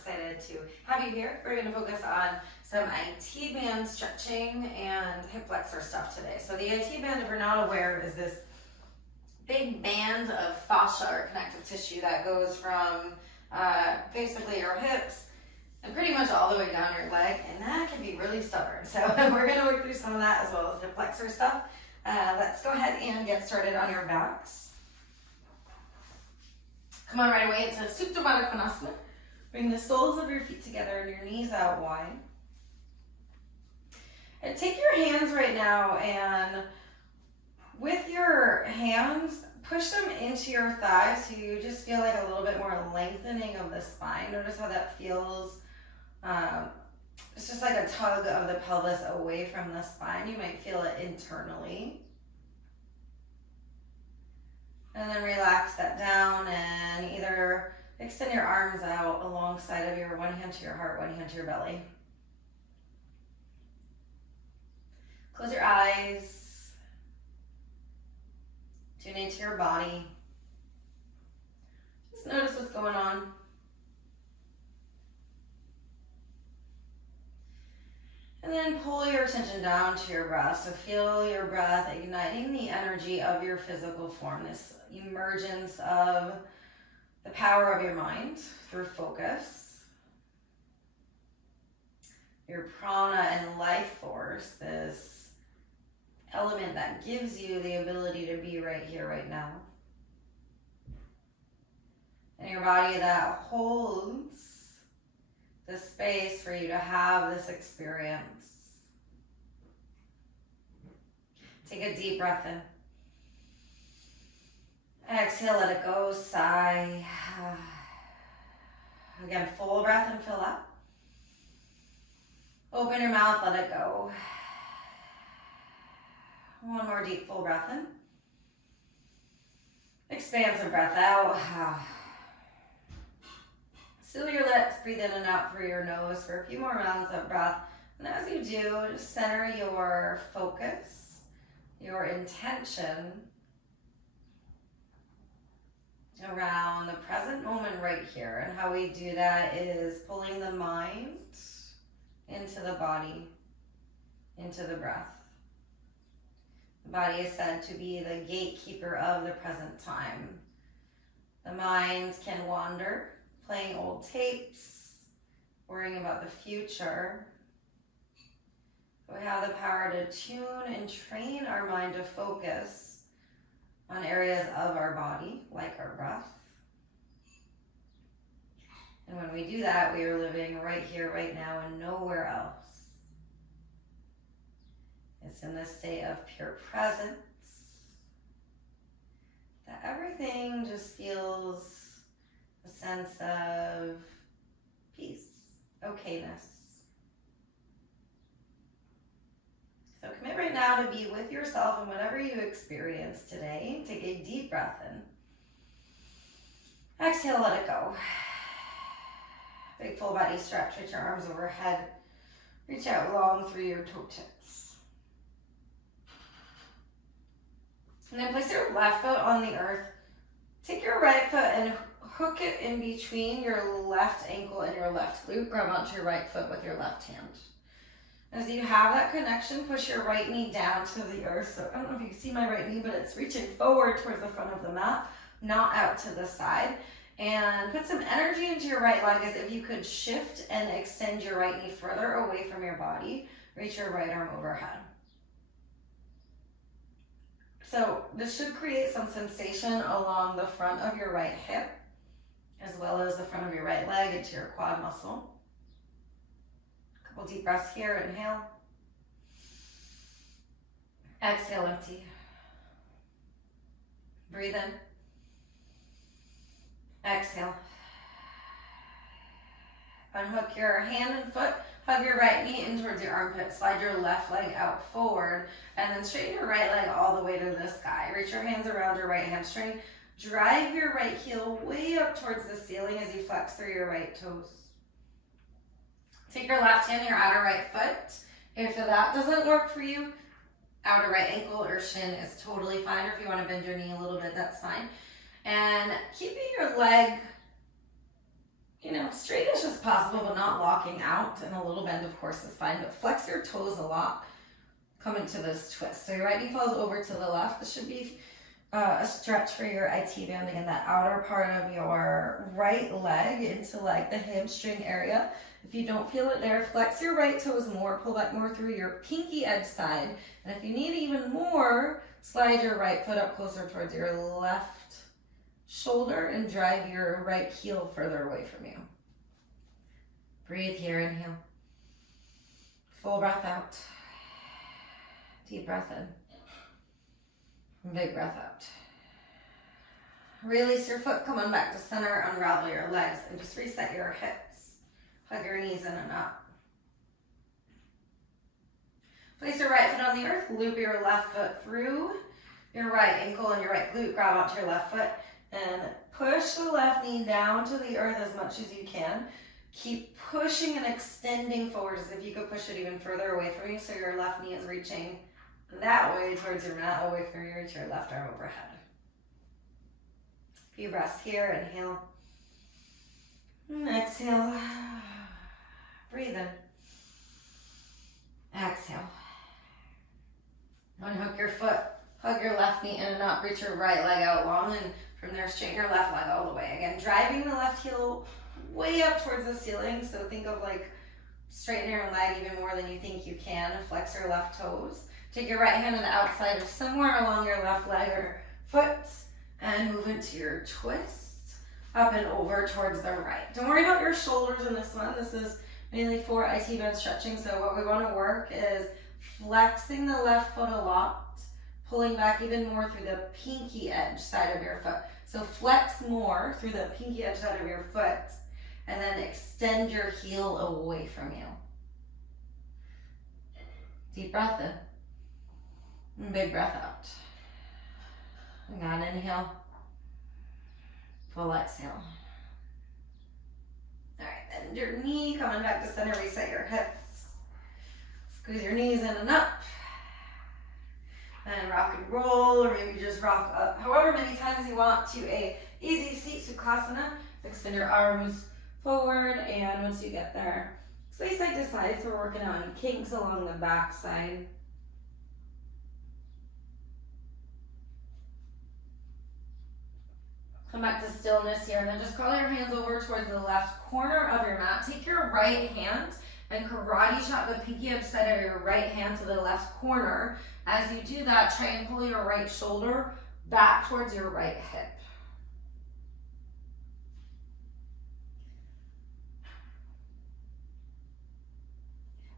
excited to have you here. We're going to focus on some IT band stretching and hip flexor stuff today. So the IT band, if you're not aware, is this big band of fascia or connective tissue that goes from basically your hips and pretty much all the way down your leg, and that can be really stubborn. So we're going to work through some of that as well as hip flexor stuff. Let's go ahead and get started on your backs. Come on right away into Supine Konasana. Bring the soles of your feet together and your knees out wide. And take your hands right now and with your hands, push them into your thighs so you just feel like a little bit more lengthening of the spine. Notice how that feels. It's just like a tug of the pelvis away from the spine. You might feel it internally. And then relax that down and either extend your arms out alongside of your one hand to your heart, one hand to your belly. Close your eyes. Tune into your body. Just notice what's going on. And then pull your attention down to your breath. So feel your breath igniting the energy of your physical form, this emergence of the power of your mind through focus. Your prana and life force, this element that gives you the ability to be right here, right now. And your body that holds the space for you to have this experience. Take a deep breath in. Exhale, let it go, sigh. Again, full breath and fill up. Open your mouth, let it go. One more deep, full breath in. Expansive breath out. Seal your lips, breathe in and out through your nose for a few more rounds of breath. And as you do, just center your focus, your intention around the present moment right here. And how we do that is pulling the mind into the body, into the breath. The body is said to be the gatekeeper of the present time. The mind can wander, playing old tapes, worrying about the future. We have the power to tune and train our mind to focus on areas of our body, like our breath. And when we do that, we are living right here, right now, and nowhere else. It's in this state of pure presence that everything just feels a sense of peace, okayness. So commit right now to be with yourself and whatever you experience today. Take a deep breath in. Exhale, let it go. Big full body stretch, reach your arms overhead. Reach out long through your toe tips. And then place your left foot on the earth. Take your right foot and hook it in between your left ankle and your left glute. Grab onto your right foot with your left hand. As you have that connection, push your right knee down to the earth. So I don't know if you can see my right knee, but it's reaching forward towards the front of the mat, not out to the side. And put some energy into your right leg as if you could shift and extend your right knee further away from your body. Reach your right arm overhead. So this should create some sensation along the front of your right hip, as well as the front of your right leg into your quad muscle. A couple deep breaths here. Inhale. Exhale, empty. Breathe in. Exhale. Unhook your hand and foot. Hug your right knee in towards your armpit. Slide your left leg out forward. And then straighten your right leg all the way to the sky. Reach your hands around your right hamstring. Drive your right heel way up towards the ceiling as you flex through your right toes. Take your left hand, your outer right foot. If that doesn't work for you, outer right ankle or shin is totally fine. Or if you want to bend your knee a little bit, that's fine. And keeping your leg straight-ish as possible, but not locking out. And a little bend, of course, is fine. But flex your toes a lot. Come into this twist. So your right knee falls over to the left. This should be a stretch for your IT band. Again, that outer part of your right leg into like the hamstring area. If you don't feel it there, flex your right toes more. Pull back more through your pinky edge side. And if you need even more, slide your right foot up closer towards your left shoulder and drive your right heel further away from you. Breathe here, inhale. Full breath out. Deep breath in. Big breath out. Release your foot, come on back to center, unravel your legs, and just reset your hips. Hug your knees in and up. Place your right foot on the earth, loop your left foot through your right ankle and your right glute, grab onto your left foot, and push the left knee down to the earth as much as you can. Keep pushing and extending forward as if you could push it even further away from you, so your left knee is reaching that way towards your mat, away from you, reach your left arm overhead. A few breaths here, inhale. And exhale. Breathe in. Exhale. Unhook your foot, hug your left knee in and up, reach your right leg out long, and from there straighten your left leg all the way. Again, driving the left heel way up towards the ceiling, so think of like straightening your leg even more than you think you can. Flex your left toes. Take your right hand to the outside of somewhere along your left leg or foot and move into your twist, up and over towards the right. Don't worry about your shoulders in this one. This is mainly for IT band stretching, so what we want to work is flexing the left foot a lot, pulling back even more through the pinky edge side of your foot. So flex more through the pinky edge side of your foot, and then extend your heel away from you. Deep breath in. And big breath out. Again, inhale. Full exhale. All right, bend your knee, coming back to center, reset your hips. Squeeze your knees in and up. And rock and roll, or maybe just rock up however many times you want to a easy seat Sukhasana. Extend your arms forward, and once you get there, sway side to side. So we're working on kinks along the back side. Come back to stillness here, and then just curl your hands over towards the left corner of your mat. Take your right hand and karate chop the pinky edge side of your right hand to the left corner. As you do that, try and pull your right shoulder back towards your right hip.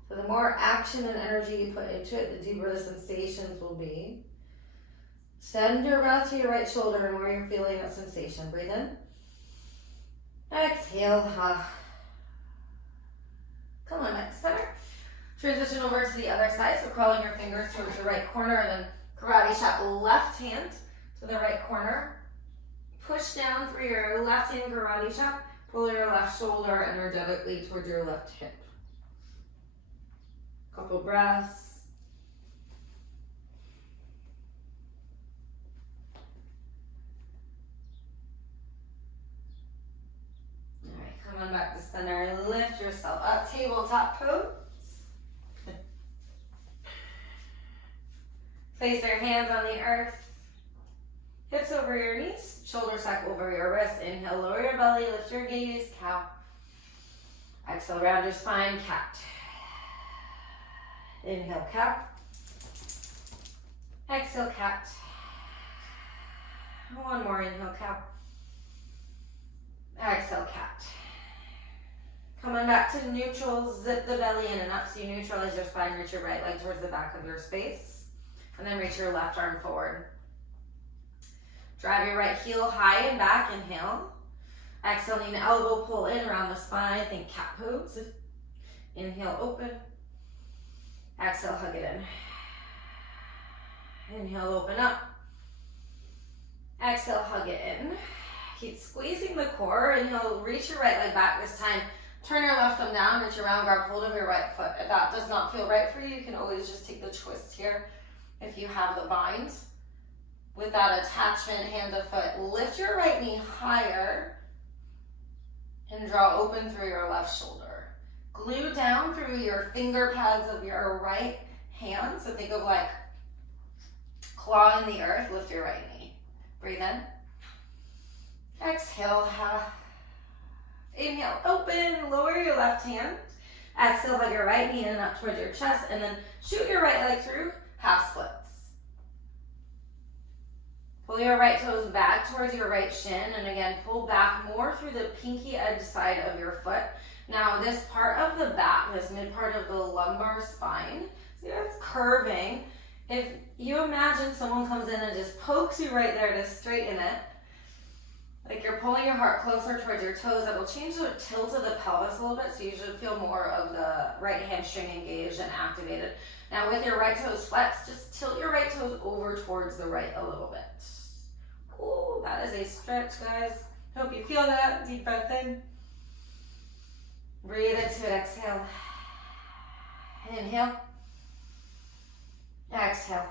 So the more action and energy you put into it, the deeper the sensations will be. Send your breath to your right shoulder and where you're feeling that sensation. Breathe in. Exhale. Come on, back to center. Transition over to the other side. So crawling your fingers towards the right corner, and then karate chop left hand to the right corner. Push down through your left hand karate chop. Pull your left shoulder energetically towards your left hip. Couple breaths. Come on back to center, lift yourself up, tabletop pose. Place your hands on the earth, hips over your knees, shoulders stack over your wrists. Inhale, lower your belly, lift your gaze, cow. Exhale, round your spine, cat. Inhale, cow. Exhale, cat. One more, inhale, cow. Exhale, cat. Come on back to neutral, zip the belly in and up so you neutralize your spine, reach your right leg towards the back of your space, and then reach your left arm forward. Drive your right heel high and back, inhale. Exhale, lean elbow, pull in around the spine, think cat pose. Inhale, open. Exhale, hug it in. Inhale, open up. Exhale, hug it in. Keep squeezing the core. Inhale, reach your right leg back this time. Turn your left thumb down, reach your round grab hold of your right foot. If that does not feel right for you, you can always just take the twist here if you have the binds. With that attachment, hand to foot, lift your right knee higher And draw open through your left shoulder. Glue down through your finger pads of your right hand. So think of like clawing the earth. Lift your right knee. Breathe in. Exhale. Inhale, open, lower your left hand. Exhale, hug your right knee in up towards your chest, and then shoot your right leg through, half splits. Pull your right toes back towards your right shin, and again, pull back more through the pinky edge side of your foot. Now, this part of the back, this mid part of the lumbar spine, see that's curving. If you imagine someone comes in and just pokes you right there to straighten it, like you're pulling your heart closer towards your toes, that'll change the tilt of the pelvis a little bit, so you should feel more of the right hamstring engaged and activated. Now with your right toes flexed, just tilt your right toes over towards the right a little bit. Ooh, that is a stretch, guys. Hope you feel that. Deep breath in. Breathe into it, exhale. Inhale. Exhale.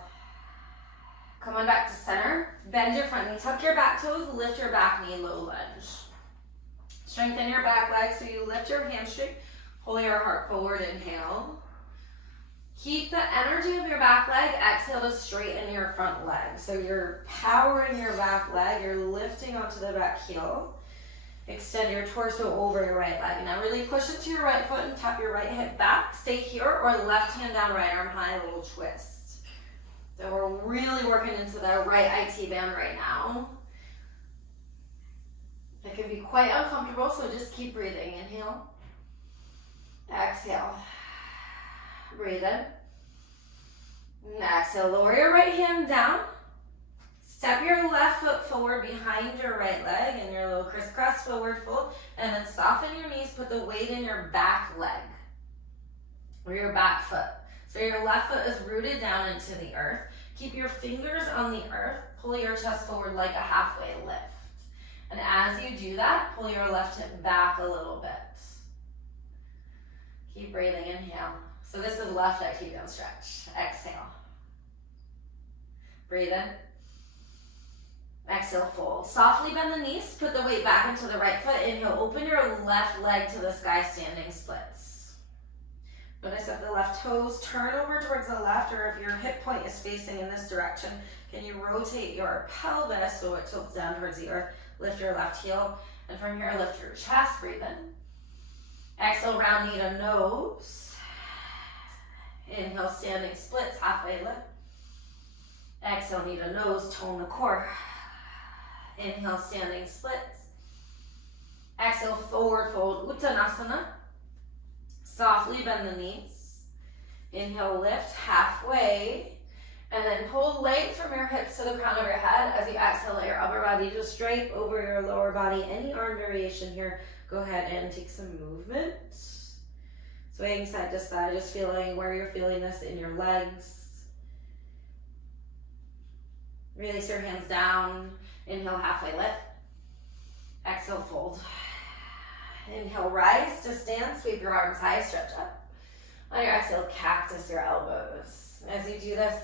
Come on back to center. Bend your front knee, tuck your back toes, lift your back knee, low lunge. Strengthen your back leg so you lift your hamstring, pull your heart forward, inhale. Keep the energy of your back leg, exhale to straighten your front leg. So you're powering your back leg, you're lifting onto the back heel. Extend your torso over your right leg. Now really push into your right foot and tap your right hip back. Stay here or left hand down, right arm high, a little twist. So we're really working into the right IT band right now. It can be quite uncomfortable, so just keep breathing. Inhale. Exhale. Breathe in. Exhale. Lower your right hand down. Step your left foot forward behind your right leg in your little crisscross forward fold. And then soften your knees. Put the weight in your back leg or your back foot. So your left foot is rooted down into the earth. Keep your fingers on the earth. Pull your chest forward like a halfway lift. And as you do that, pull your left hip back a little bit. Keep breathing, inhale. So this is left IT band stretch. Exhale. Breathe in. Exhale, fold. Softly bend the knees. Put the weight back into the right foot. Inhale, open your left leg to the sky, standing splits. Notice if the left toes turn over towards the left, or if your hip point is facing in this direction, can you rotate your pelvis so it tilts down towards the earth? Lift your left heel, and from here, lift your chest, breathe in. Exhale, round knee to nose. Inhale, standing splits, halfway lift. Exhale, knee to nose, tone the core. Inhale, standing splits. Exhale, forward fold, Uttanasana. Softly bend the knees. Inhale, lift halfway. And then pull length from your hips to the crown of your head. As you exhale, let your upper body just drape over your lower body. Any arm variation here, go ahead and take some movement. Swaying side to side, just feeling where you're feeling this in your legs. Release your hands down. Inhale, halfway lift. Exhale, fold. Inhale, rise to stand. Sweep your arms high, stretch up. On your exhale, cactus your elbows. As you do this,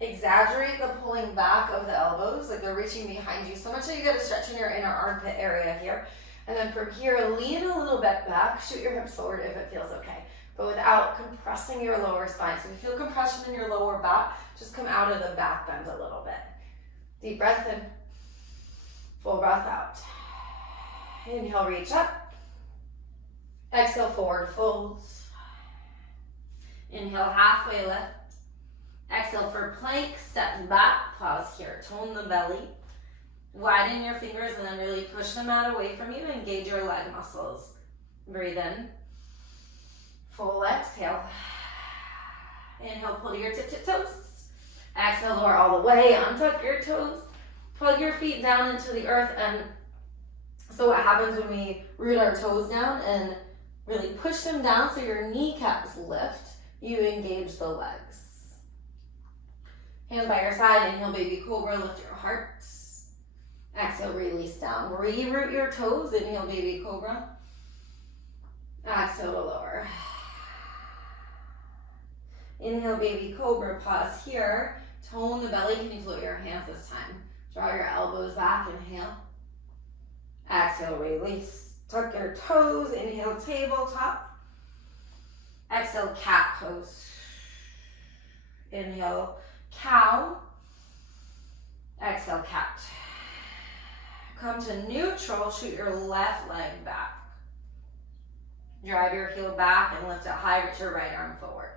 exaggerate the pulling back of the elbows, like they're reaching behind you, so much that you get a stretch in your inner armpit area here. And then from here, lean a little bit back, shoot your hips forward if it feels okay, but without compressing your lower spine. So if you feel compression in your lower back, just come out of the back bend a little bit. Deep breath in, full breath out. Inhale, reach up. Exhale, forward folds. Inhale, halfway lift. Exhale for plank, step back, pause here. Tone the belly. Widen your fingers and then really push the mat away from you. Engage your leg muscles. Breathe in. Full exhale. Inhale, pull to your tip toes. Exhale, lower all the way. Untuck your toes. Plug your feet down into the earth. And so what happens when we root our toes down and really push them down so your kneecaps lift, you engage the legs. Hands by your side, inhale, baby cobra, lift your heart. Exhale, release down. Re-root your toes, inhale, baby cobra. Exhale to lower. Inhale, baby cobra, pause here. Tone the belly, can you float your hands this time? Draw your elbows back, inhale. Exhale, release. Tuck your toes. Inhale, tabletop. Exhale, cat pose. Inhale, cow. Exhale, cat. Come to neutral, shoot your left leg back. Drive your heel back and lift it high, reach your right arm forward.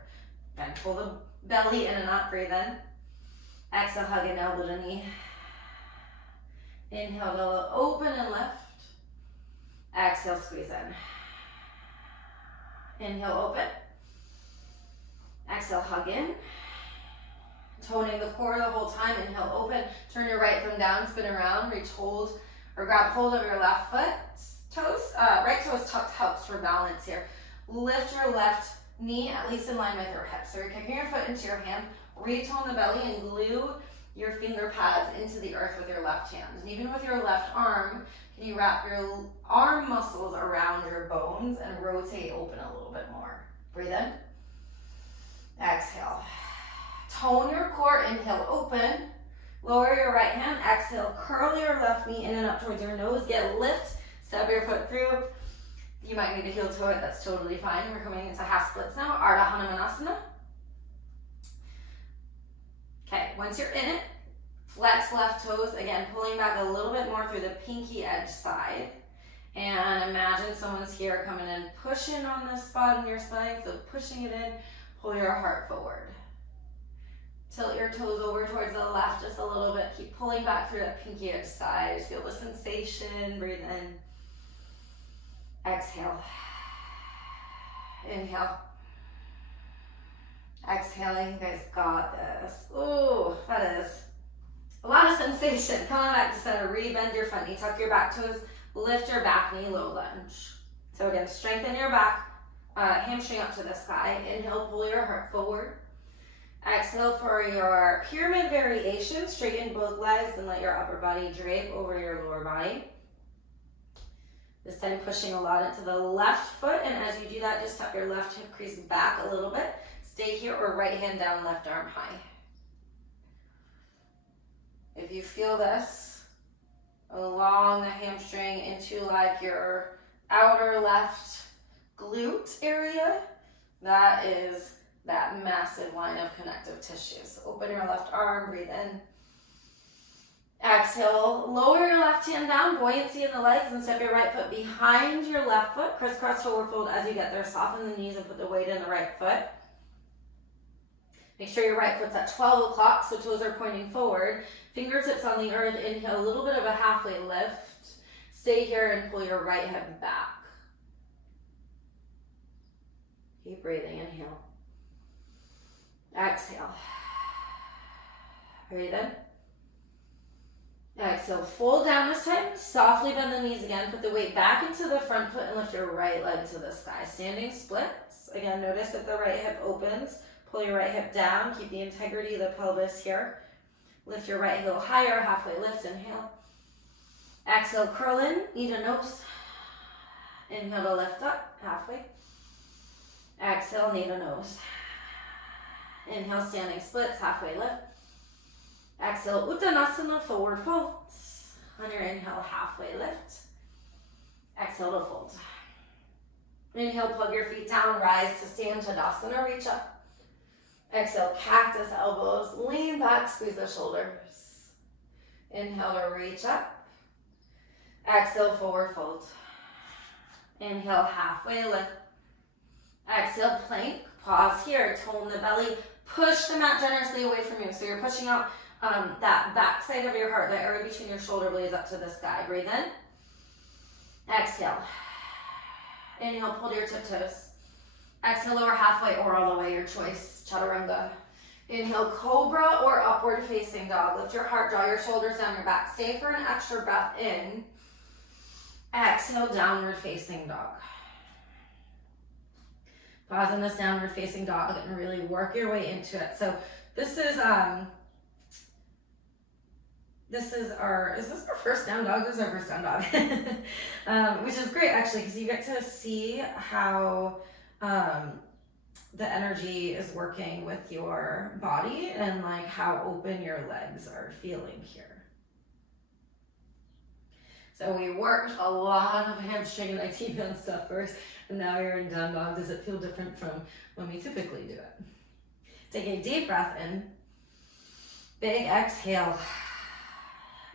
Then pull the belly in and up, breathe in. Exhale, hug an elbow to knee. Inhale to open and lift. Exhale, squeeze in. Inhale, open. Exhale, hug in. Toning the core the whole time. Inhale, open. Turn your right thumb down, spin around, reach hold, or grab hold of your left foot. Toes, right toes tucked, helps for balance here. Lift your left knee at least in line with your hip. So you're kicking your foot into your hand, retone the belly and glue your finger pads into the earth with your left hand. And even with your left arm, can you wrap your arm muscles around your bones and rotate open a little bit more? Breathe in. Exhale. Tone your core, inhale, open. Lower your right hand, exhale, curl your left knee in and up towards your nose. Get lift, step your foot through. You might need a heel toe it, that's totally fine. We're coming into half splits now, Ardha Hanumanasana. Okay, once you're in it, flex left toes, again, pulling back a little bit more through the pinky edge side. And imagine someone's here coming in, pushing on this spot in your spine, so pushing it in, pull your heart forward. Tilt your toes over towards the left just a little bit. Keep pulling back through that pinky edge side. Feel the sensation. Breathe in. Exhale. Inhale. Exhaling. You guys got this. Ooh, that is a lot of sensation. Coming back to center. Rebend your front knee. Tuck your back toes. Lift your back knee. Low lunge. So again, strengthen your back. Hamstring up to the sky. Inhale. Pull your heart forward. Exhale for your pyramid variation. Straighten both legs and let your upper body drape over your lower body. This time pushing a lot into the left foot, and as you do that, just tuck your left hip crease back a little bit. Stay here or right hand down, left arm high. If you feel this along the hamstring into like your outer left glute area, that is that massive line of connective tissues. Open your left arm, breathe in. Exhale, lower your left hand down, buoyancy in the legs, and step your right foot behind your left foot. Crisscross forward fold as you get there. Soften the knees and put the weight in the right foot. Make sure your right foot's at 12 o'clock, so toes are pointing forward. Fingertips on the earth. Inhale, a little bit of a halfway lift. Stay here and pull your right hip back. Keep breathing, inhale. Exhale. Breathe in. Exhale, fold down this time. Softly bend the knees again. Put the weight back into the front foot and lift your right leg to the sky. Standing splits. Again, notice that the right hip opens. Pull your right hip down. Keep the integrity of the pelvis here. Lift your right heel higher. Halfway lift. Inhale. Exhale, curl in. Knee to nose. Inhale to lift up. Halfway. Exhale, knee to nose. Inhale, standing splits, halfway lift. Exhale, Uttanasana, forward fold. On your inhale, halfway lift. Exhale to fold. Inhale, plug your feet down, rise to stand, Tadasana, reach up. Exhale, cactus elbows, lean back, squeeze the shoulders. Inhale to reach up. Exhale, forward fold. Inhale, halfway lift. Exhale, plank. Pause here, tone the belly. Push the mat generously away from you. So you're pushing out that back side of your heart, the area between your shoulder blades up to the sky. Breathe in. Exhale. Inhale, pull to your tiptoes. Exhale, lower halfway or all the way, your choice. Chaturanga. Inhale, cobra or upward facing dog. Lift your heart, draw your shoulders down your back. Stay for an extra breath in. Exhale, downward facing dog. Pause in this downward facing dog and really work your way into it. So this is our first down dog? This is our first down dog. Which is great actually, because you get to see how the energy is working with your body and like how open your legs are feeling here. So we worked a lot of hamstring and IT band stuff first, and now you're in down dog. Does it feel different from when we typically do it? Take a deep breath in. Big exhale.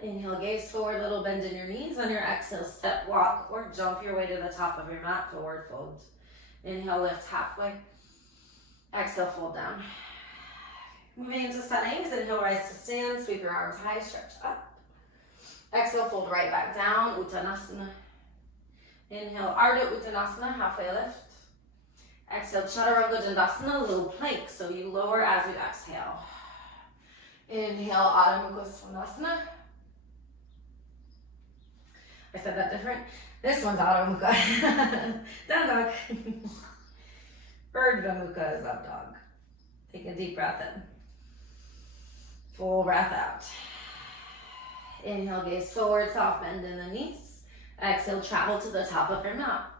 Inhale, gaze forward, little bend in your knees. On your exhale, step, walk, or jump your way to the top of your mat, forward fold. Inhale, lift halfway. Exhale, fold down. Moving into settings, inhale, rise to stand, sweep your arms high, stretch up. Exhale, fold right back down, Uttanasana. Inhale, Ardha Uttanasana, halfway lift. Exhale, Chaturanga Dandasana, low plank, so you lower as you exhale. Inhale, Adho Mukha Svanasana. I said that different. This one's Adho Mukha. Down dog. Urdhva Mukha is up dog. Take a deep breath in. Full breath out. Inhale, gaze forward, soft bend in the knees. Exhale, travel to the top of your mat.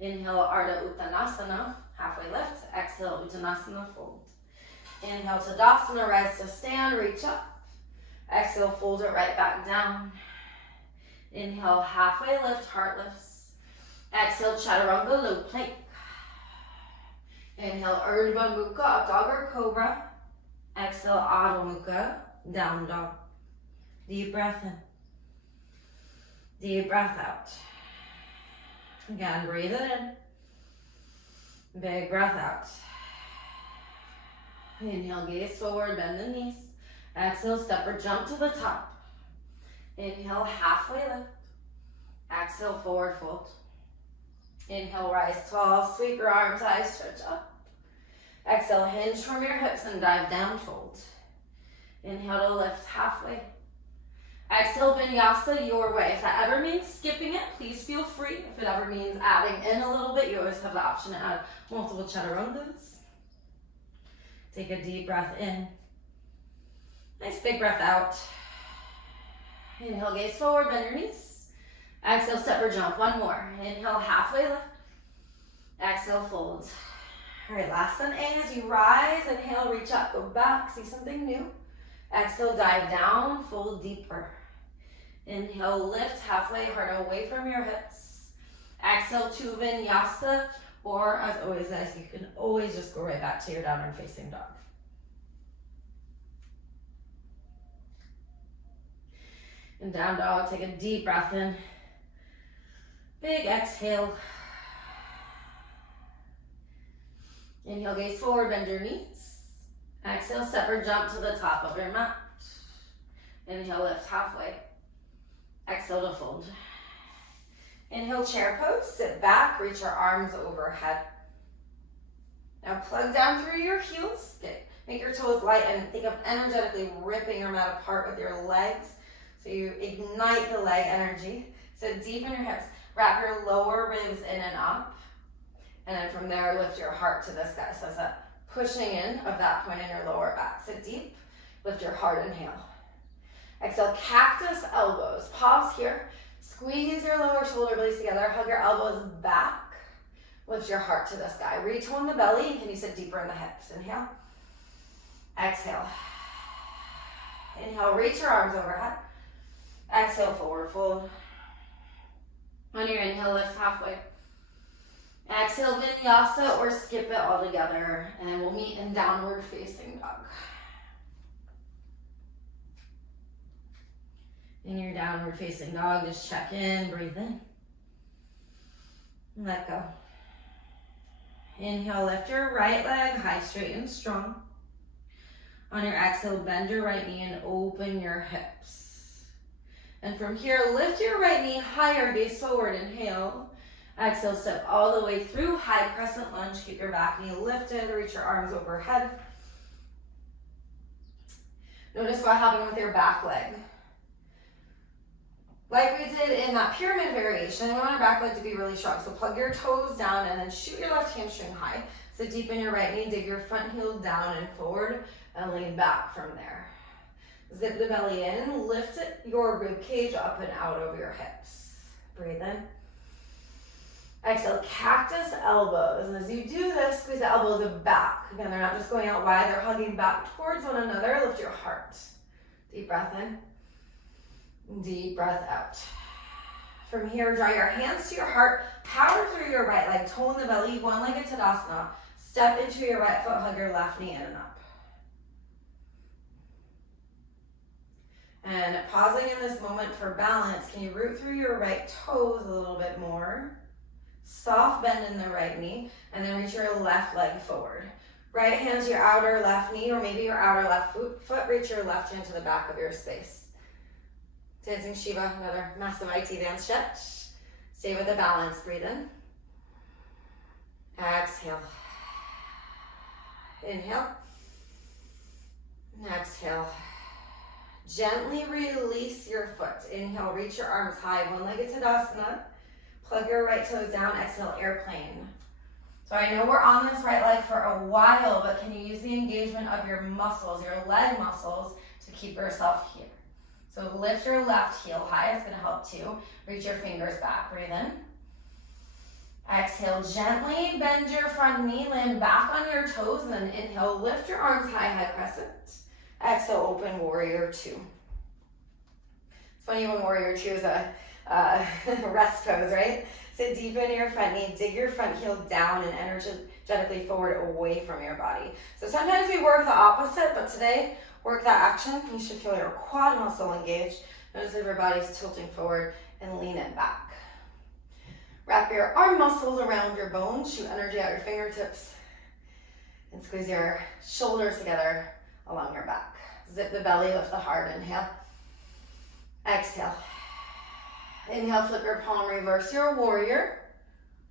Inhale, Ardha Uttanasana, halfway lift. Exhale, Uttanasana, fold. Inhale, Tadasana, rise to stand, reach up. Exhale, fold it right back down. Inhale, halfway lift, heart lifts. Exhale, Chaturanga, low plank. Inhale, Urdhva Mukha, up dog or cobra. Exhale, Adho Mukha, down dog. Deep breath in. Deep breath out. Again, breathe it in. Big breath out. Inhale, gaze forward, bend the knees. Exhale, step or jump to the top. Inhale, halfway lift. Exhale, forward fold. Inhale, rise tall, sweep your arms high, stretch up. Exhale, hinge from your hips and dive down, fold. Inhale to lift halfway. Exhale, vinyasa your way. If that ever means skipping it, please feel free. If it ever means adding in a little bit, you always have the option to add multiple chaturangas. Take a deep breath in. Nice big breath out. Inhale, gaze forward, bend your knees. Exhale, step or jump. One more. Inhale, halfway lift. Exhale, fold. All right, last one. A as you rise. Inhale, reach up, go back, see something new. Exhale, dive down, fold deeper. Inhale, lift halfway, heart away from your hips. Exhale to vinyasa, or as always, guys, you can always just go right back to your downward facing dog. And down dog, take a deep breath in. Big exhale. Inhale, gaze forward, bend your knees. Exhale, step or jump to the top of your mat. Inhale, lift halfway. Exhale to fold. Inhale, chair pose, sit back, reach your arms overhead. Now plug down through your heels, make your toes light and think of energetically ripping your mat apart with your legs. So you ignite the leg energy. So deepen your hips, wrap your lower ribs in and up. And then from there, lift your heart to the sky. So it's that pushing in of that point in your lower back. Sit deep, lift your heart, inhale. Exhale, cactus elbows. Pause here. Squeeze your lower shoulder blades together. Hug your elbows back. Lift your heart to the sky. Retone the belly. Can you sit deeper in the hips? Inhale. Exhale. Inhale, reach your arms overhead. Exhale, forward fold. On your inhale, lift halfway. Exhale, vinyasa or skip it all together. And we'll meet in downward facing dog. In your downward facing dog, just check in, breathe in. Let go. Inhale, lift your right leg high, straight and strong. On your exhale, bend your right knee and open your hips. And from here, lift your right knee higher, gaze forward, inhale. Exhale, step all the way through, high crescent lunge. Keep your back knee lifted, reach your arms overhead. Notice what happened with your back leg. Like we did in that pyramid variation, we want our back leg to be really strong. So plug your toes down and then shoot your left hamstring high. So deepen your right knee, dig your front heel down and forward and lean back from there. Zip the belly in, lift your rib cage up and out over your hips. Breathe in. Exhale, cactus elbows. And as you do this, squeeze the elbows back. Again, they're not just going out wide, they're hugging back towards one another. Lift your heart. Deep breath in. Deep breath out. From here, draw your hands to your heart, power through your right leg, toe in the belly, one-legged Tadasana. Step into your right foot, hug your left knee in and up. And pausing in this moment for balance, can you root through your right toes a little bit more? Soft bend in the right knee, and then reach your left leg forward. Right hand to your outer left knee, or maybe your outer left foot, reach your left hand to the back of your space. Dancing Shiva, another massive IT dance stretch. Stay with the balance, breathe in. Exhale. Inhale. Exhale. Gently release your foot. Inhale, reach your arms high, one-legged Tadasana. Plug your right toes down, exhale, airplane. So I know we're on this right leg for a while, but can you use the engagement of your muscles, your leg muscles, to keep yourself here? So lift your left heel high, it's gonna help too. Reach your fingers back, breathe in. Exhale, gently bend your front knee, land back on your toes, and then inhale, lift your arms high, high crescent. Exhale, open warrior two. It's funny when warrior two is a rest pose, right? Sit deep into your front knee, dig your front heel down and energetically forward away from your body. So sometimes we work the opposite, but today, work that action. You should feel your quad muscle engaged. Notice if your body's tilting forward and lean it back. Wrap your arm muscles around your bones, shoot energy out your fingertips, and squeeze your shoulders together along your back. Zip the belly, lift the heart, inhale. Exhale. Inhale, flip your palm, reverse your warrior.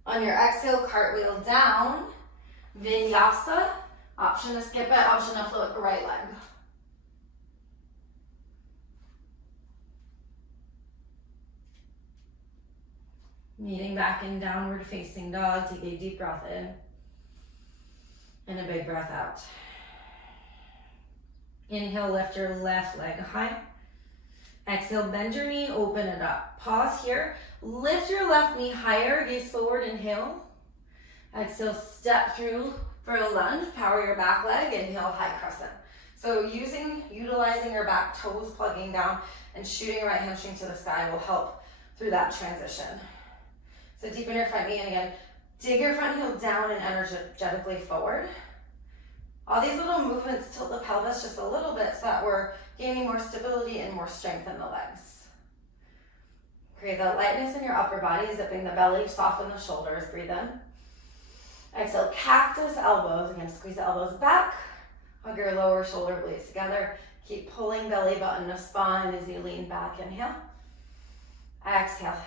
On your exhale, cartwheel down. Vinyasa. Option to skip it, option to flip the right leg. Kneading back in downward facing dog. Take a deep breath in. And a big breath out. Inhale, lift your left leg high. Exhale, bend your knee, open it up. Pause here. Lift your left knee higher, gaze forward, inhale. Exhale, step through for a lunge. Power your back leg, inhale, high crescent. So utilizing your back toes, plugging down, and shooting your right hamstring to the sky will help through that transition. So deepen your front knee, and again, dig your front heel down and energetically forward. All these little movements tilt the pelvis just a little bit so that we're gaining more stability and more strength in the legs. Create that lightness in your upper body, zipping the belly, soften the shoulders, breathe in. Exhale, cactus elbows. Again, squeeze the elbows back, hug your lower shoulder blades together. Keep pulling belly button to spine as you lean back, inhale. Exhale.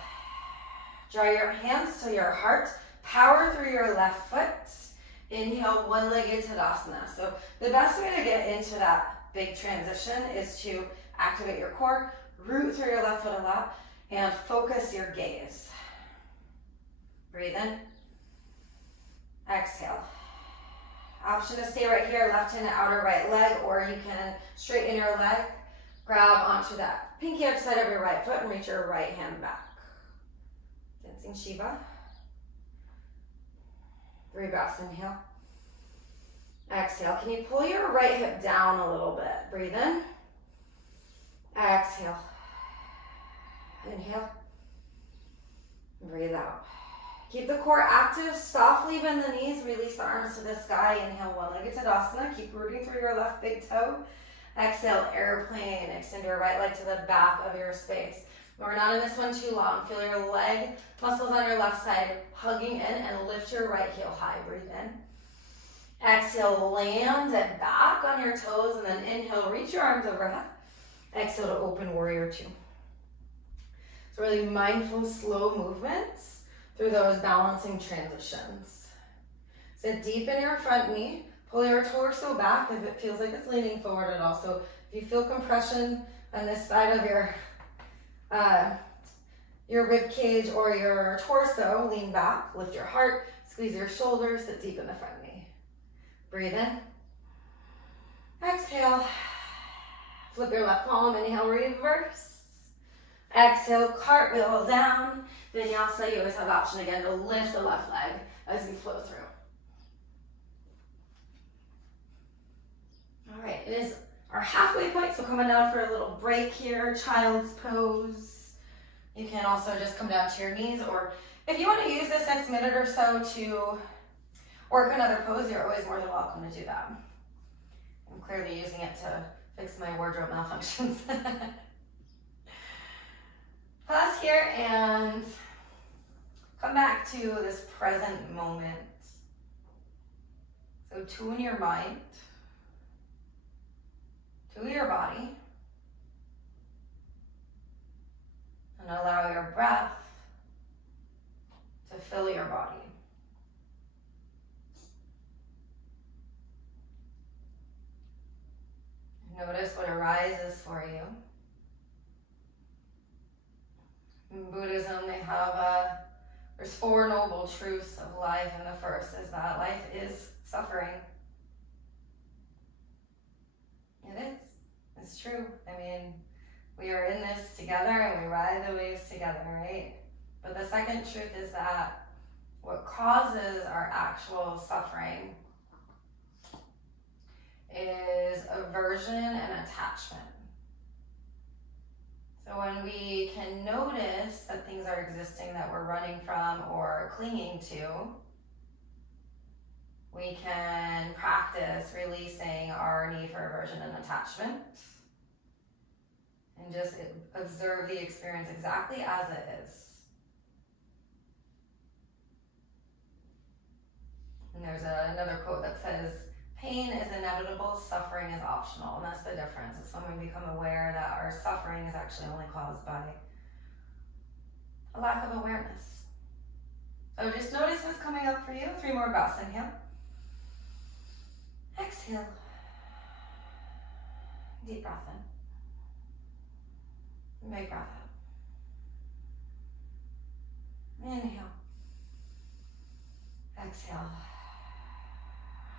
Draw your hands to your heart, power through your left foot. Inhale, one-legged Tadasana. So the best way to get into that big transition is to activate your core, root through your left foot a lot, and focus your gaze. Breathe in. Exhale. Option to stay right here, left hand outer right leg, or you can straighten your leg, grab onto that pinky outside of your right foot and reach your right hand back. Dancing Shiva. 3 breaths, inhale. Exhale. Can you pull your right hip down a little bit? Breathe in. Exhale. Inhale. Breathe out. Keep the core active. Softly bend the knees. Release the arms to the sky. Inhale, one-legged Tadasana. Keep rooting through your left big toe. Exhale, airplane. Extend your right leg to the back of your space. We're not in this one too long. Feel your leg muscles on your left side hugging in, and lift your right heel high. Breathe in. Exhale, land it back on your toes, and then inhale, reach your arms overhead. Exhale to open warrior two. So really mindful, slow movements through those balancing transitions. Sit deep in your front knee. Pull your torso back if it feels like it's leaning forward at all. So if you feel compression on this side of your rib cage or your torso, lean back, lift your heart, squeeze your shoulders, sit deep in the front knee. Breathe in. Exhale. Flip your left palm, inhale, reverse. Exhale, cartwheel down. Vinyasa, you always have the option again to lift the left leg as you flow through. All right, it is our halfway point, so coming down for a little break here, child's pose. You can also just come down to your knees, or if you want to use this next minute or so to work another pose, you're always more than welcome to do that. I'm clearly using it to fix my wardrobe malfunctions. Pause here and come back to this present moment. So tune your mind to your body and allow your breath to fill your body. Notice what arises for you. In Buddhism, they have there's 4 noble truths of life, and the first is that life is suffering. It is. It's true. I mean, we are in this together and we ride the waves together, right? But the second truth is that what causes our actual suffering is aversion and attachment. So when we can notice that things are existing that we're running from or clinging to, we can practice releasing our need for aversion and attachment and just observe the experience exactly as it is. And there's another quote that says, pain is inevitable, suffering is optional. And that's the difference. It's when we become aware that our suffering is actually only caused by a lack of awareness. So just notice what's coming up for you. 3 more breaths. Inhale. Exhale. Deep breath in. Big breath out. Inhale. Exhale.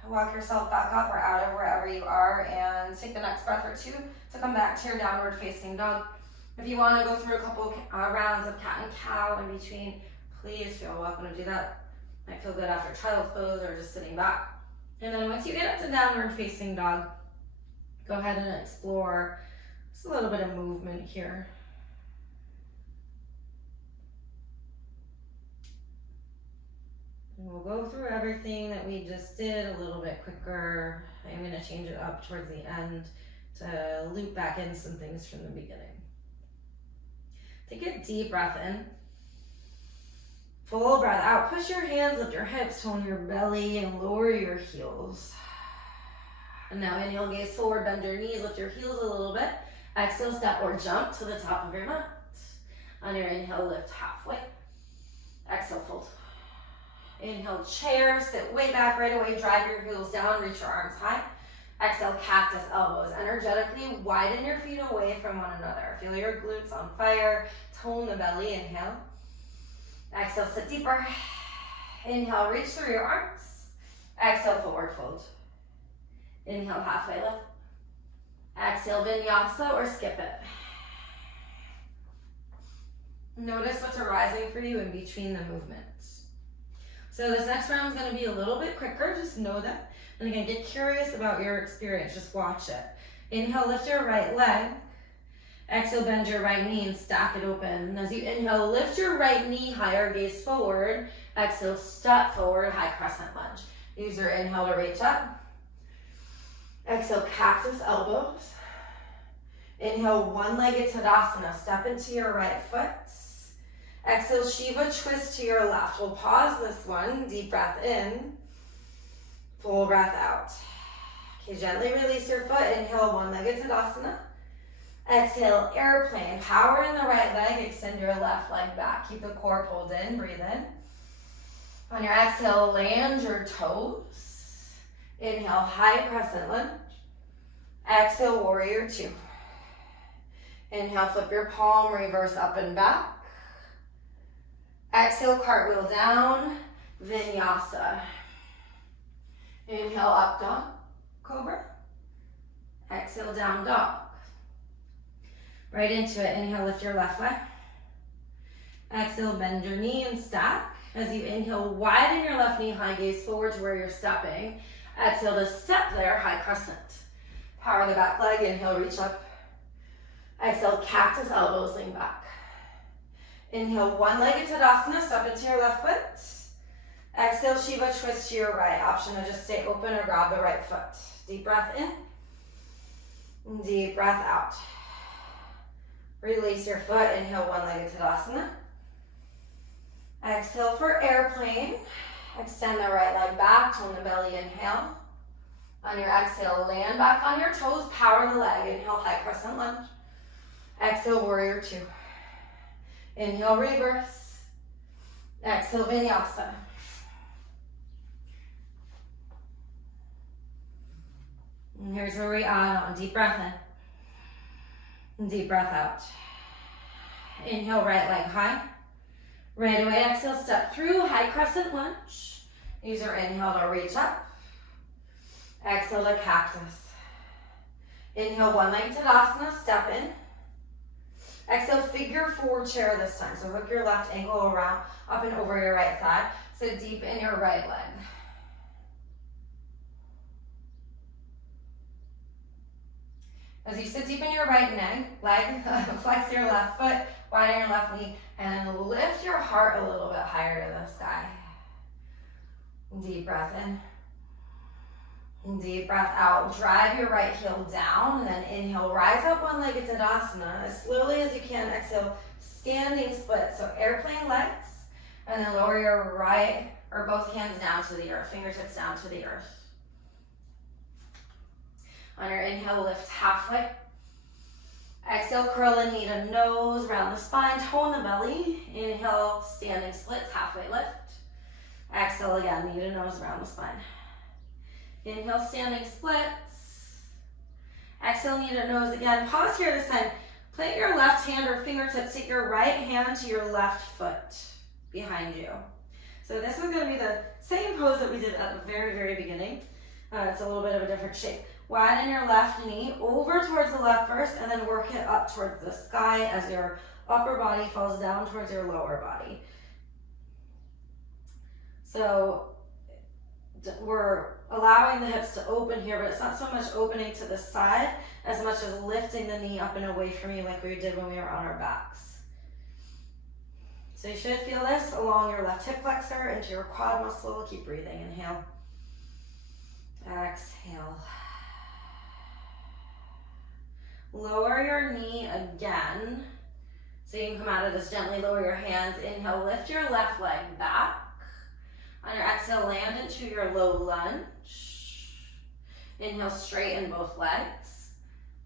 Walk yourself back up or out of wherever you are and take the next breath or 2 to come back to your downward facing dog. If you want to go through a couple rounds of cat and cow in between, please feel welcome to do that. Might feel good after child's pose or just sitting back. And then once you get up to downward facing dog, go ahead and explore just a little bit of movement here. And we'll go through everything that we just did a little bit quicker. I'm going to change it up towards the end to loop back in some things from the beginning. Take a deep breath in. Full breath out. Push your hands, lift your hips, tone your belly, and lower your heels. And now inhale, gaze forward, bend your knees, lift your heels a little bit. Exhale, step or jump to the top of your mat. On your inhale, lift halfway. Exhale, fold. Inhale, chair, sit way back right away, drive your heels down, reach your arms high. Exhale, cactus elbows. Energetically widen your feet away from one another. Feel your glutes on fire, tone the belly, inhale. Exhale, sit deeper. Inhale, reach through your arms. Exhale, forward fold. Inhale, halfway lift. Exhale, vinyasa or skip it. Notice what's arising for you in between the movements. So this next round is going to be a little bit quicker, just know that. And again, get curious about your experience, just watch it. Inhale, lift your right leg. Exhale, bend your right knee and stack it open. And as you inhale, lift your right knee higher, gaze forward. Exhale, step forward, high crescent lunge. Use your inhale to reach up. Exhale, cactus elbows. Inhale, one-legged Tadasana. Step into your right foot. Exhale, Shiva, twist to your left. We'll pause this one. Deep breath in. Full breath out. Okay, gently release your foot. Inhale, one-legged Tadasana. Exhale, airplane. Power in the right leg. Extend your left leg back. Keep the core pulled in. Breathe in. On your exhale, land your toes. Inhale, high crescent lunge. Exhale, warrior 2. Inhale, flip your palm, reverse up and back. Exhale, cartwheel down, vinyasa. Inhale, up dog, cobra. Exhale, down dog. Right into it. Inhale, lift your left leg. Exhale, bend your knee and stack. As you inhale, widen your left knee, high gaze forward to where you're stepping. Exhale to step there, high crescent. Power the back leg, inhale, reach up. Exhale, cactus elbows, lean back. Inhale, one-legged Tadasana, step into your left foot. Exhale, Shiva, twist to your right. Option to just stay open or grab the right foot. Deep breath in. Deep breath out. Release your foot. Inhale, one-legged Tadasana. Exhale for airplane. Extend the right leg back, tone the belly, inhale. On your exhale, land back on your toes, power the leg. Inhale, high crescent lunge. Exhale, warrior two. Inhale, reverse. Exhale, vinyasa. And here's where we add on. Deep breath in. Deep breath out. Inhale, right leg high. Right away, exhale, step through, high crescent lunge. Use your inhale to reach up. Exhale to cactus. Inhale, one-legged Tadasana, step in. Exhale, figure four chair this time. So hook your left ankle around, up and over your right thigh. So deep in your right leg. As you sit deep in your right leg, flex your left foot, widen your left knee, and lift your heart a little bit higher to the sky. Deep breath in. Deep breath out. Drive your right heel down, and then inhale, rise up one-legged Tadasana. As slowly as you can, exhale, standing split. So airplane legs, and then lower your right, or both hands down to the earth, fingertips down to the earth. On your inhale, lift halfway. Exhale, curl a knee to nose, round the spine, tone the belly. Inhale, standing splits, halfway lift. Exhale again, knee to nose, round the spine. Inhale, standing splits. Exhale, knee to nose again. Pause here this time. Plant your left hand or fingertips, take your right hand to your left foot behind you. So this is going to be the same pose that we did at the very, very beginning. It's a little bit of a different shape. Widen your left knee over towards the left first, and then work it up towards the sky as your upper body falls down towards your lower body. So we're allowing the hips to open here, but it's not so much opening to the side as much as lifting the knee up and away from you like we did when we were on our backs. So you should feel this along your left hip flexor into your quad muscle. Keep breathing. Inhale. Exhale. Lower your knee again. So you can come out of this gently, lower your hands. Inhale, lift your left leg back. On your exhale, land into your low lunge. Inhale, straighten both legs.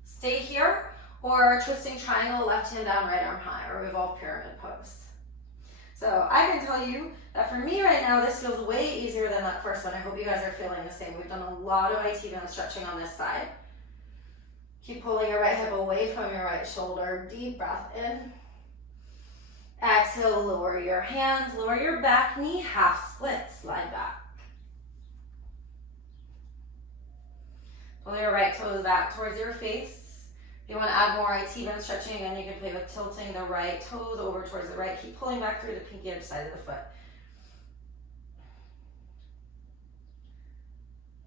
Stay here, or twisting triangle, left hand down, right arm high, or revolve pyramid pose. So I can tell you that for me right now, this feels way easier than that first one. I hope you guys are feeling the same. We've done a lot of IT band stretching on this side. Keep pulling your right hip away from your right shoulder. Deep breath in. Exhale, lower your hands, lower your back knee, half split, slide back. Pull your right toes back towards your face. If you want to add more IT band stretching, again, you can play with tilting the right toes over towards the right. Keep pulling back through the pinky edge side of the foot.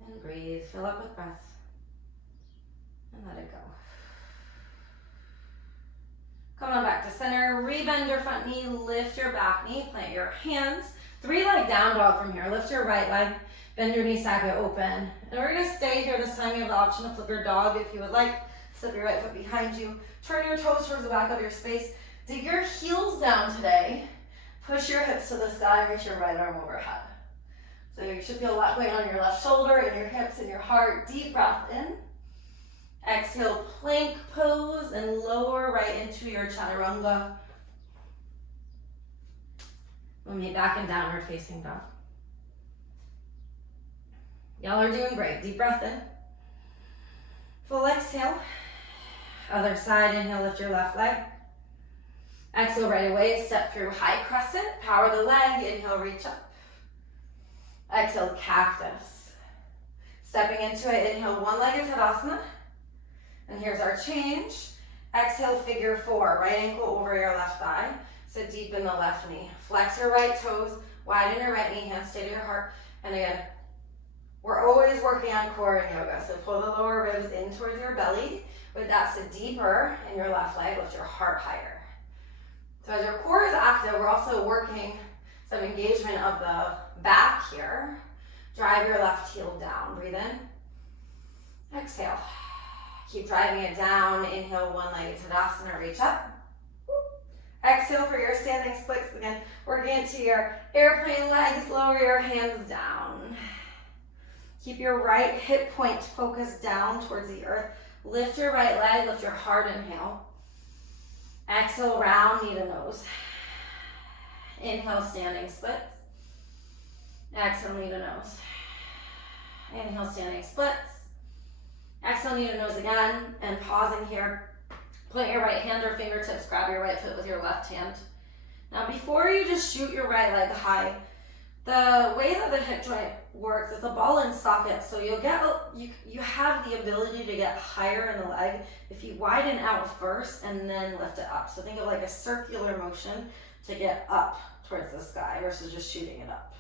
And breathe, fill up with breath. And let it go. Come on back to center, rebend your front knee, lift your back knee, plant your hands. 3-leg down dog from here. Lift your right leg, bend your knee, sacca open. And we're gonna stay here this time. You have the option to flip your dog if you would like. Step your right foot behind you. Turn your toes towards the back of your space. Dig your heels down today. Push your hips to the sky, reach your right arm overhead. So you should feel a lot going on your left shoulder, in your hips, in your heart. Deep breath in. Exhale, plank pose, and lower right into your Chaturanga. We'll meet back in downward facing dog. Y'all are doing great. Deep breath in. Full exhale. Other side, inhale, lift your left leg. Exhale right away, step through high crescent, power the leg, inhale, reach up. Exhale, cactus. Stepping into it, inhale, one-legged Tadasana. And here's our change. Exhale, figure four. Right ankle over your left thigh. Sit deep in the left knee. Flex your right toes. Widen your right knee. Hands stay to your heart. And again, we're always working on core in yoga. So pull the lower ribs in towards your belly. With that, sit deeper in your left leg. Lift your heart higher. So as your core is active, active, we're also working some engagement of the back here. Drive your left heel down. Breathe in. Exhale. Keep driving it down. Inhale, one-legged Tadasana, reach up. Exhale for your standing splits again. Working into your airplane legs, lower your hands down. Keep your right hip point focused down towards the earth. Lift your right leg, lift your heart, inhale. Exhale, round knee to nose. Inhale, standing splits. Exhale, knee to nose. Inhale, standing splits. Exhale, knee to nose again. And pausing here. Plant your right hand or fingertips, grab your right foot with your left hand. Now before you just shoot your right leg high, the way that the hip joint works is a ball and socket, so you have the ability to get higher in the leg if you widen out first and then lift it up. So think of like a circular motion to get up towards the sky versus just shooting it up.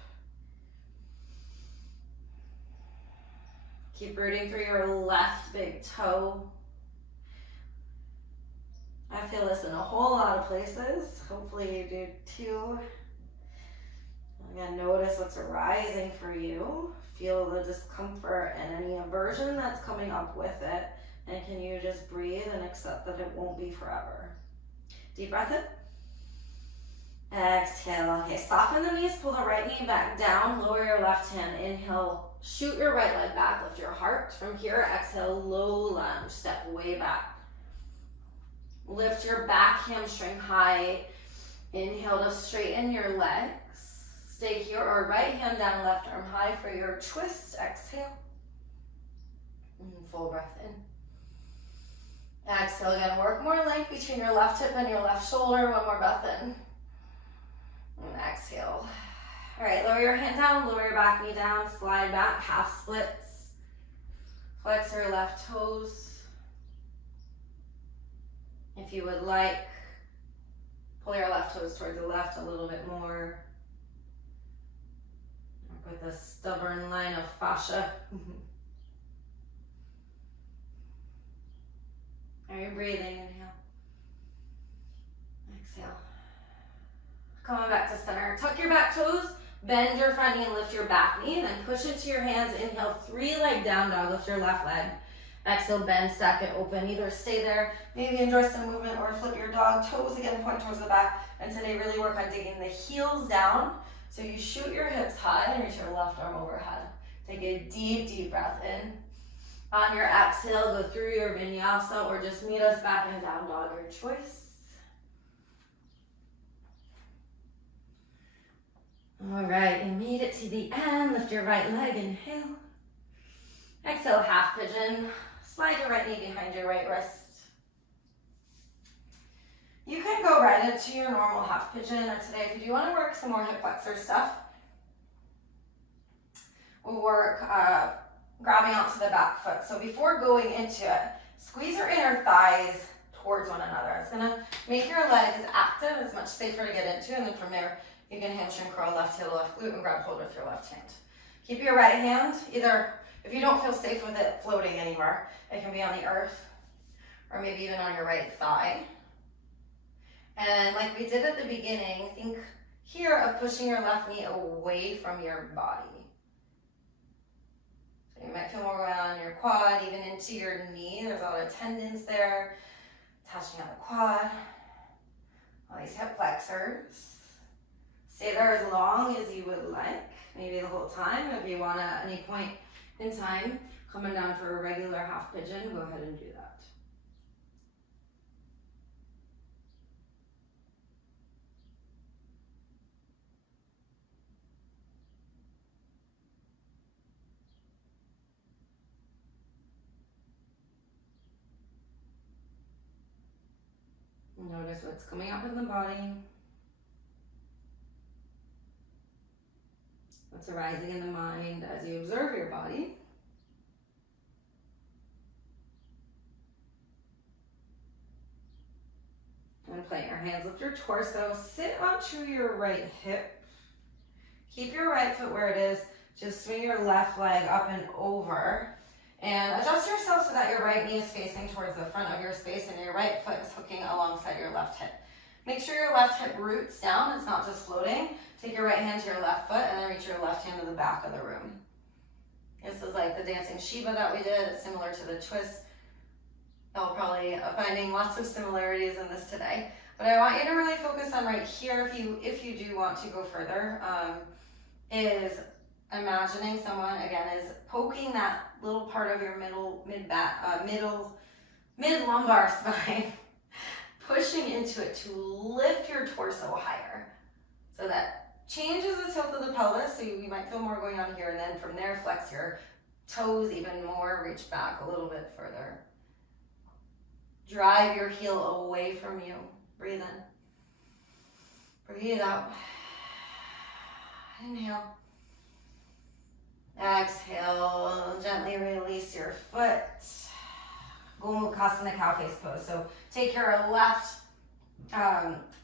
Keep rooting through your left big toe. I feel this in a whole lot of places. Hopefully you do too. Again, notice what's arising for you. Feel the discomfort and any aversion that's coming up with it. And can you just breathe and accept that it won't be forever? Deep breath in. Exhale. Okay, soften the knees, pull the right knee back down, lower your left hand. Inhale, shoot your right leg back, lift your heart. From here, exhale, low lunge, step way back. Lift your back hamstring high. Inhale to straighten your legs. Stay here, or right hand down, left arm high for your twist. Exhale. And full breath in. Exhale again. Work more length between your left hip and your left shoulder. One more breath in. And exhale. All right, lower your hand down, lower your back knee down, slide back, half splits. Flex your left toes. If you would like, pull your left toes towards the left a little bit more. With a stubborn line of fascia. Are you breathing? Inhale. Exhale. Coming back to center. Tuck your back toes, bend your front knee and lift your back knee, then push into your hands. Inhale, three-leg down dog, lift your left leg. Exhale, bend, stack it open. Either stay there, maybe enjoy some movement, or flip your dog. Toes again, point towards the back. And today really work on digging the heels down. So you shoot your hips high and reach your left arm overhead. Take a deep, deep breath in. On your exhale, go through your vinyasa or just meet us back in down dog, your choice. All right, you made it to the end. Lift your right leg, inhale. Exhale, half pigeon. Slide your right knee behind your right wrist. You can go right into your normal half pigeon, or today, if you do want to work some more hip flexor stuff, we'll work grabbing onto the back foot. So before going into it, squeeze your inner thighs towards one another. It's gonna make your legs active. It's much safer to get into, and then from there, you can hamstring curl left heel, left glute, and grab hold with your left hand. Keep your right hand, either, if you don't feel safe with it floating anywhere, it can be on the earth, or maybe even on your right thigh. And like we did at the beginning, think here of pushing your left knee away from your body. So you might feel more going on your quad, even into your knee. There's a lot of tendons there, touching on the quad. All these hip flexors. Stay there as long as you would like, maybe the whole time. If you want to, at any point in time, coming down for a regular half pigeon, go ahead and do that. Notice what's coming up in the body. What's arising in the mind as you observe your body. And plant your hands, lift your torso, sit onto your right hip. Keep your right foot where it is. Just swing your left leg up and over. And adjust yourself so that your right knee is facing towards the front of your space and your right foot is hooking alongside your left hip. Make sure your left hip roots down, it's not just floating. Take your right hand to your left foot and then reach your left hand to the back of the room. This is like the dancing Shiva that we did. It's similar to the twist. Y'all probably finding lots of similarities in this today. But I want you to really focus on right here if you do want to go further, is imagining someone, again, is poking that little part of your mid-lumbar spine, pushing into it to lift your torso higher. So that changes the tilt of the pelvis, so you might feel more going on here, and then from there, flex your toes even more, reach back a little bit further. Drive your heel away from you. Breathe in. Breathe out. Inhale. Exhale. Gently release your foot. Gomukhasana cow face pose. So take your left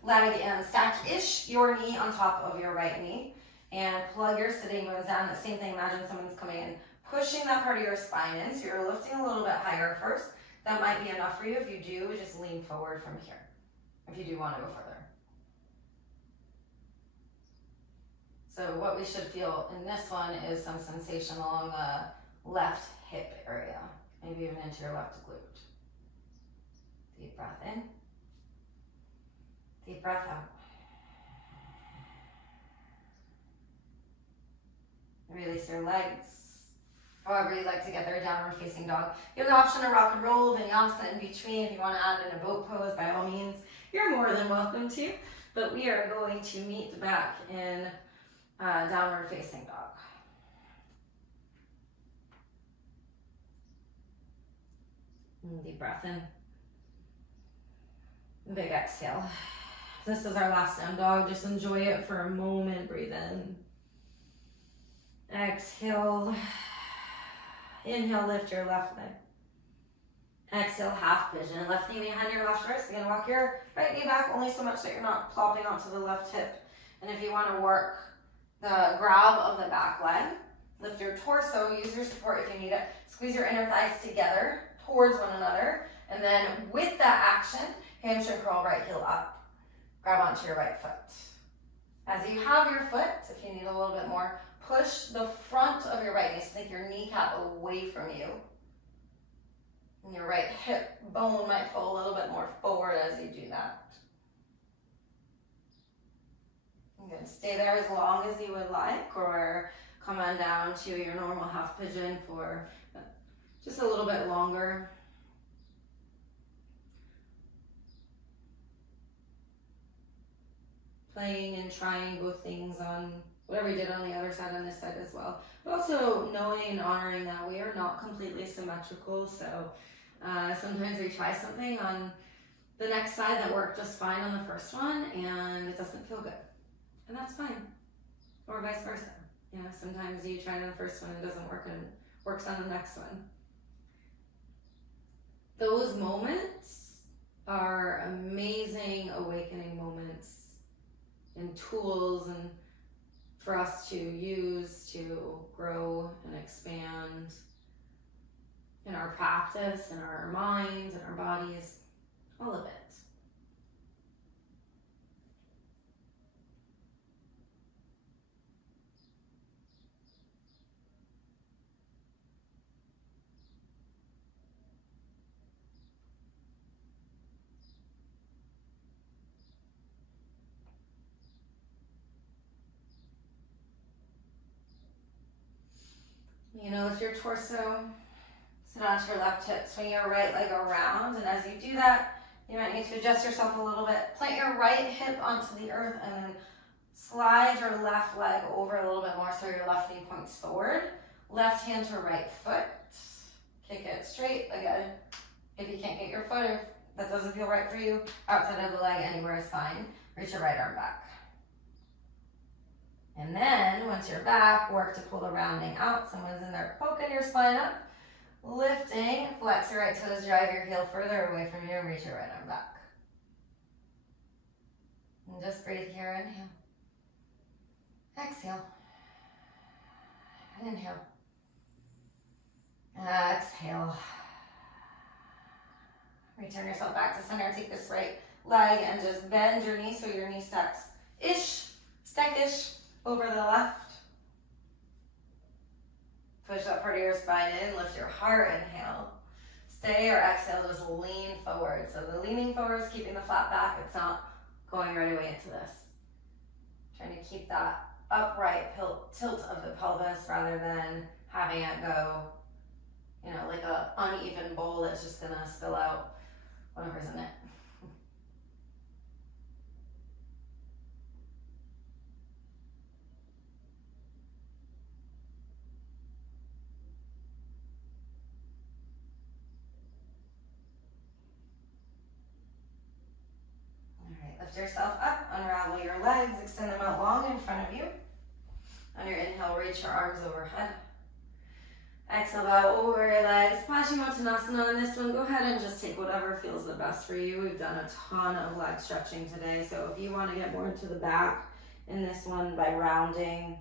leg and stack-ish your knee on top of your right knee and plug your sitting bones down. The same thing, imagine someone's coming in, pushing that part of your spine in. So you're lifting a little bit higher first. That might be enough for you. If you do, just lean forward from here. If you do want to go further. So what we should feel in this one is some sensation along the left hip area, maybe even into your left glute. Deep breath in. Deep breath out. Release your legs. However you'd like to get there, downward facing dog. You have the option to rock and roll, vinyasa in between. If you want to add in a boat pose, by all means, you're more than welcome to. But we are going to meet back in downward facing dog. And deep breath in. Big exhale. This is our last down dog. Just enjoy it for a moment. Breathe in. Exhale. Inhale, lift your left leg. Exhale, half pigeon. Left knee behind your left wrist. Again, walk your right knee back only so much that you're not plopping onto the left hip. And if you want to work the grab of the back leg, lift your torso, use your support if you need it. Squeeze your inner thighs together towards one another. And then with that action, hamstring curl, right heel up. Grab onto your right foot. As you have your foot, if you need a little bit more, push the front of your right knee, so take your kneecap away from you. And your right hip bone might pull a little bit more forward as you do that. You can stay there as long as you would like, or come on down to your normal half pigeon for just a little bit longer. Playing and trying both things on whatever we did on the other side, on this side as well. But also knowing and honoring that we are not completely symmetrical. So sometimes we try something on the next side that worked just fine on the first one and it doesn't feel good. And that's fine. Or vice versa. You know, sometimes you try on the first one and it doesn't work and works on the next one. Those moments are amazing awakening moments and tools and for us to use to grow and expand in our practice, in our minds, in our bodies, all of it. You know, lift your torso, sit onto your left hip, swing your right leg around, and as you do that, you might need to adjust yourself a little bit. Plant your right hip onto the earth and then slide your left leg over a little bit more so your left knee points forward. Left hand to right foot, kick it straight. Again, if you can't get your foot, if that doesn't feel right for you, outside of the leg, anywhere is fine. Reach your right arm back. And then, once you're back, work to pull the rounding out. Someone's in there poking your spine up. Lifting, flex your right toes, drive your heel further away from you, and reach your right arm back. And just breathe here, inhale. Exhale. Inhale. Exhale. Return yourself back to center. Take this right leg and just bend your knee so your knee stack-ish over the left. Push that part of your spine in, lift your heart, inhale. Stay or exhale, just lean forward. So the leaning forward is keeping the flat back. It's not going right away into this. Trying to keep that upright tilt of the pelvis rather than having it go, you know, like a uneven bowl that's just gonna spill out whatever's in it. Lift yourself up, unravel your legs, extend them out long in front of you. On your inhale, reach your arms overhead. Exhale, bow over your legs. Paschimottanasana on this one. Go ahead and just take whatever feels the best for you. We've done a ton of leg stretching today, so if you want to get more into the back in this one by rounding.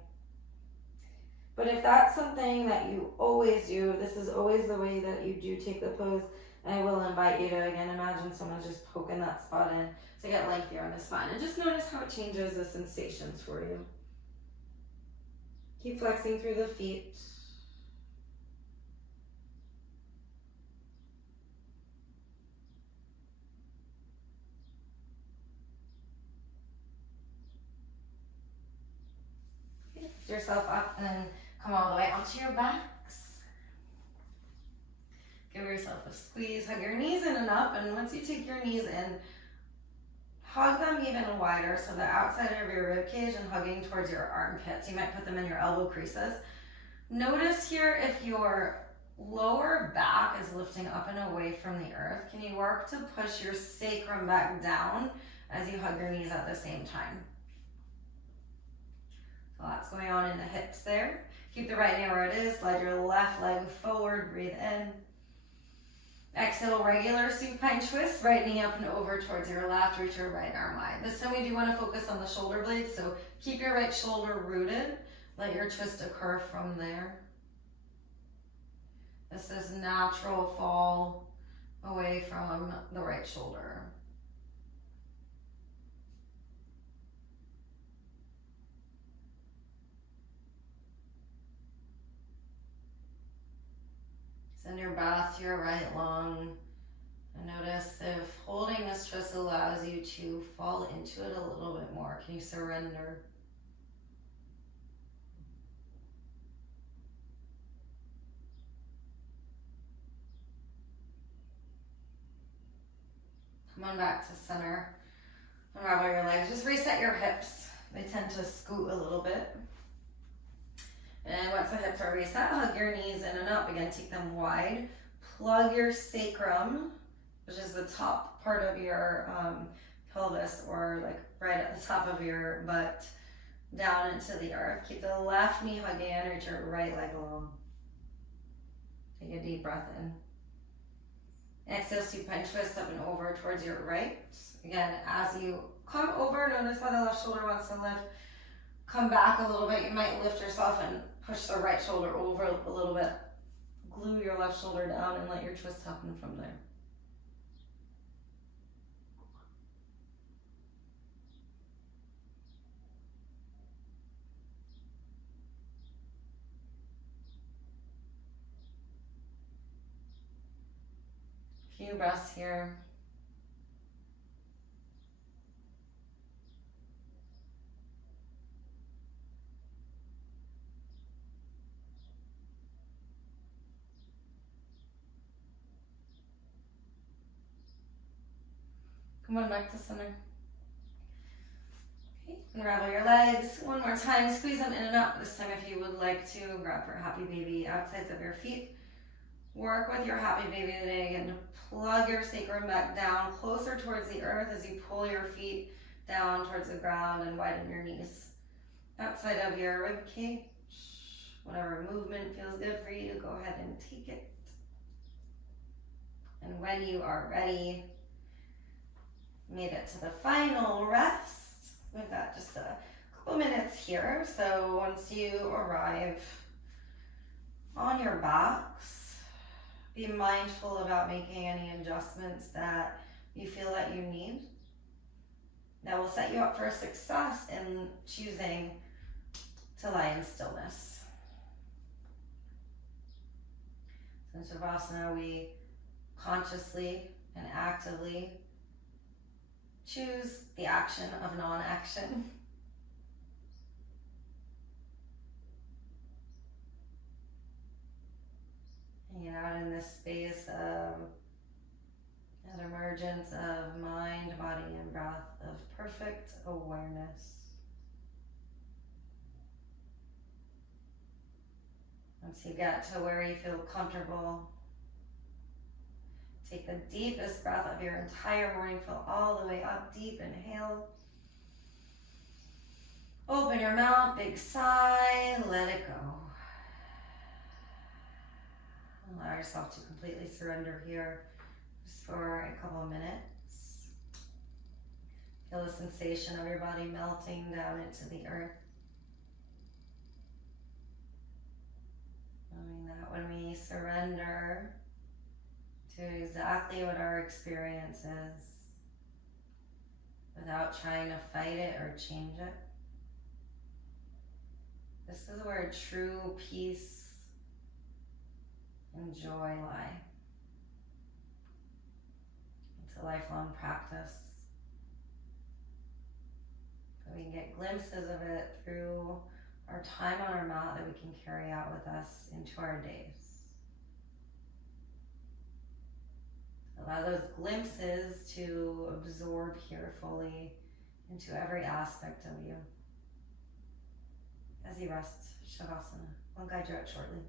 But if that's something that you always do, this is always the way that you do take the pose, I will invite you to, again, imagine someone just poking that spot in to get lengthier on the spine. And just notice how it changes the sensations for you. Keep flexing through the feet. Lift yourself up and then come all the way onto your backs. Give yourself a squeeze, hug your knees in and up, and once you take your knees in, hug them even wider so the outside of your rib cage and hugging towards your armpits. You might put them in your elbow creases. Notice here if your lower back is lifting up and away from the earth. Can you work to push your sacrum back down as you hug your knees at the same time? So lots going on in the hips there. Keep the right knee where it is. Slide your left leg forward. Breathe in. Exhale, regular supine twist, right knee up and over towards your left, reach your right arm wide. This time we do want to focus on the shoulder blades, so keep your right shoulder rooted. Let your twist occur from there. This is natural fall away from the right shoulder. Send your breath to your right lung. And notice if holding this twist allows you to fall into it a little bit more. Can you surrender? Come on back to center. Unravel your legs. Just reset your hips. They tend to scoot a little bit. And once the hips are reset, hug your knees in and up. Again, take them wide. Plug your sacrum, which is the top part of your pelvis, or like right at the top of your butt, down into the earth. Keep the left knee hugging in, reach your right leg along. Take a deep breath in. Exhale, supine twist up and over towards your right. Again, as you come over, notice how the left shoulder wants to lift. Come back a little bit. You might lift yourself and push the right shoulder over a little bit. Glue your left shoulder down and let your twist happen from there. Few breaths here. Come on back to center. Okay, unravel your legs. One more time, squeeze them in and up. This time if you would like to, grab for happy baby outsides of your feet. Work with your happy baby today. Again, plug your sacrum back down closer towards the earth as you pull your feet down towards the ground and widen your knees. Outside of your rib cage, whatever movement feels good for you, go ahead and take it. And when you are ready, made it to the final rest. We've got just a couple minutes here. So once you arrive on your backs, be mindful about making any adjustments that you feel that you need. that will set you up for success in choosing to lie in stillness. So in Savasana, we consciously and actively choose the action of non-action. Hanging out in this space of an emergence of mind, body, and breath, of perfect awareness. Once you get to where you feel comfortable, take the deepest breath of your entire morning. Fill all the way up, deep inhale. Open your mouth, big sigh, let it go. Allow yourself to completely surrender here just for a couple of minutes. Feel the sensation of your body melting down into the earth. Knowing that when we surrender to exactly what our experience is, without trying to fight it or change it, this is where true peace and joy lie. It's a lifelong practice. So we can get glimpses of it through our time on our mat that we can carry out with us into our days. Allow those glimpses to absorb here fully into every aspect of you. As you rest, Savasana. I'll guide you out shortly.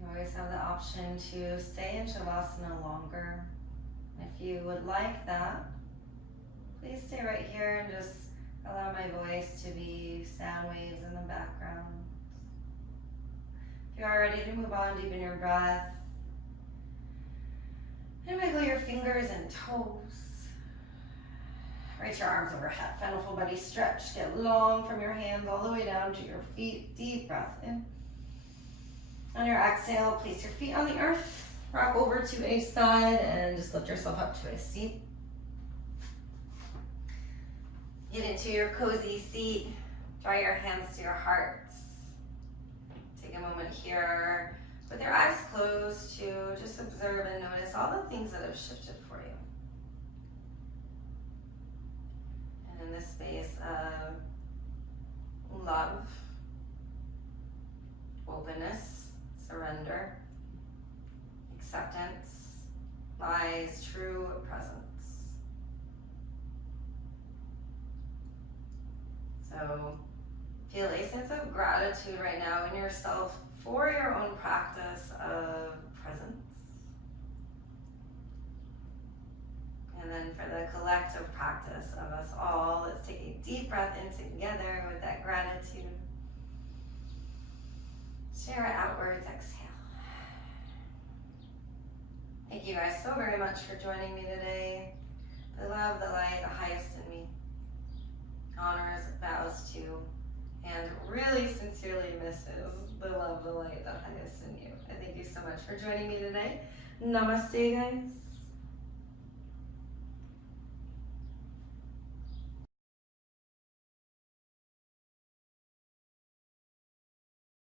You always have the option to stay in Shavasana longer. If you would like that, please stay right here and just allow my voice to be sound waves in the background. If you are ready to move on, deepen your breath. And wiggle your fingers and toes. Reach your arms overhead. Find a full body stretch. Get long from your hands all the way down to your feet. Deep breath in. On your exhale, place your feet on the earth. Rock over to a side and just lift yourself up to a seat. Get into your cozy seat. Draw your hands to your hearts. Take a moment here with your eyes closed to just observe and notice all the things that have shifted for you. And in this space of love, openness, surrender, acceptance, lies true presence. So feel a sense of gratitude right now in yourself for your own practice of presence. And then for the collective practice of us all, let's take a deep breath in together with that gratitude. Share it outwards, exhale. Thank you guys so very much for joining me today. The love, the light, the highest in me honors, bows to, and really sincerely misses the love, the light, the highest in you. I thank you so much for joining me today. Namaste, guys.